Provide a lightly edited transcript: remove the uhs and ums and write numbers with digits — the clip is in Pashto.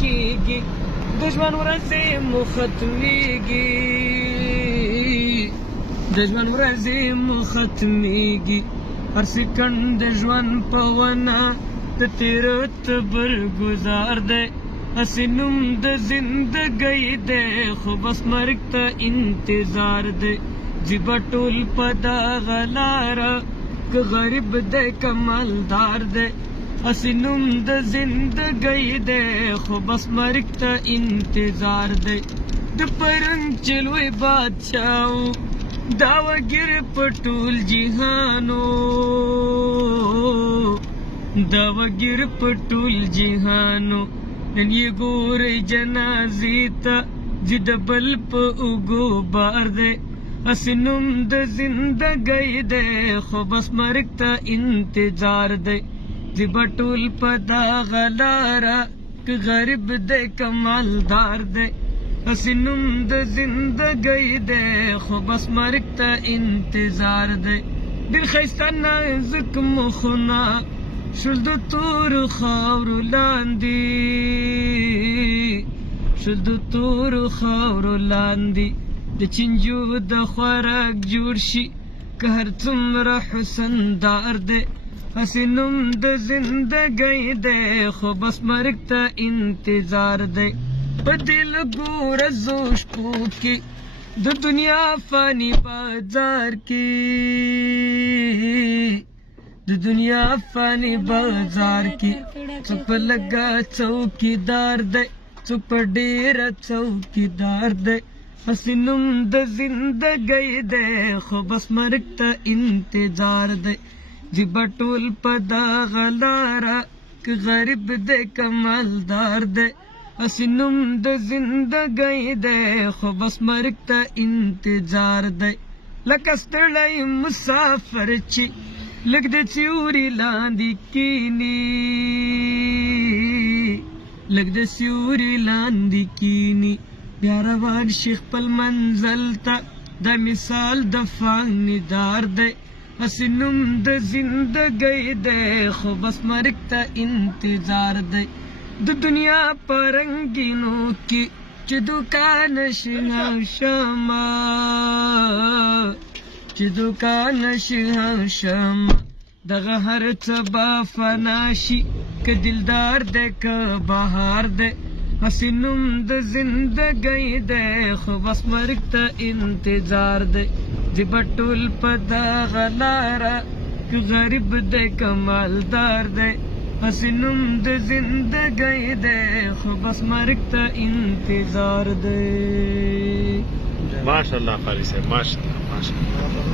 کېږي د ژوند ورځې مو ختمېږي د ژوند ورځې مو ختمېږي هر سکند د ژوند په ونه د تېره تبر ګزار دی هسې نوم د زندګۍ دی خو بس مرګ ته انتظار دی ځي به ټول په دغه لاره که غریب دی که مالدار دی هسې نوم د زندګۍ دی خو بس مرګ ته انتظار دی د پرنګ چې لوی بادشاه و دا وګیر په ټول جهانو دا وګیر په ټول جهانو نن یې ګورئ جنازې ته ځي د بل په اوږو بار دی هسې نوم د زندګۍ دی خو بس مرګ ته انتظار دی ځي به ټول په دغه لاره که غریب دی که مالدار دی هسې نوم د زندګۍ دی خو بس مرګ ته انتظار دی ډېر ښایسته نازک مخونه شول د تورو خاورو لاندې شول د تورو خاورو لاندې د چینجو د خوراک جوړ شي که هر څومره حسندار دی هسې نوم د زندګۍ دی خو بس مرګ ته انتظار دی په دې لږو ورځو شپو کې د دنیا فاني بازار کې د دنیا فاني بازار کې څوک په لږه څوکیدار دی څوک په ډېره څوکیدار دی هسې نوم د زندګۍ دی خو بس مرګ ته انتظار دی ځي به ټول په دغه لاره که غریب دی که مالدار دی هسې نوم د زندګۍ دی خو بس مرګ ته انتظار دی لکه ستړی مسافر چې لږ د سیوري لاندې کیني لږ د سیوري لاندې کیني بیا روان شي خپل منزل ته دا مثال د فانیدار دی هسې نوم د زندګۍ دی خو بس مرګ ته انتظار دی د دنیا په رنګینو کې چې دوکان شي شمه چې دوکان شي شمه دغه هر څه به فنا شي که دلدار دی که بهار دی هسې نوم د زندګۍ دی خو بس مرګ ته انتظار دی ځي به ټول په دغه لاره که غریب دی که مالدار دی هسې نوم د زندګۍ دی خو بس مرګ ته انتظار دی ماشاءالله قاری صاحب ماشاءالله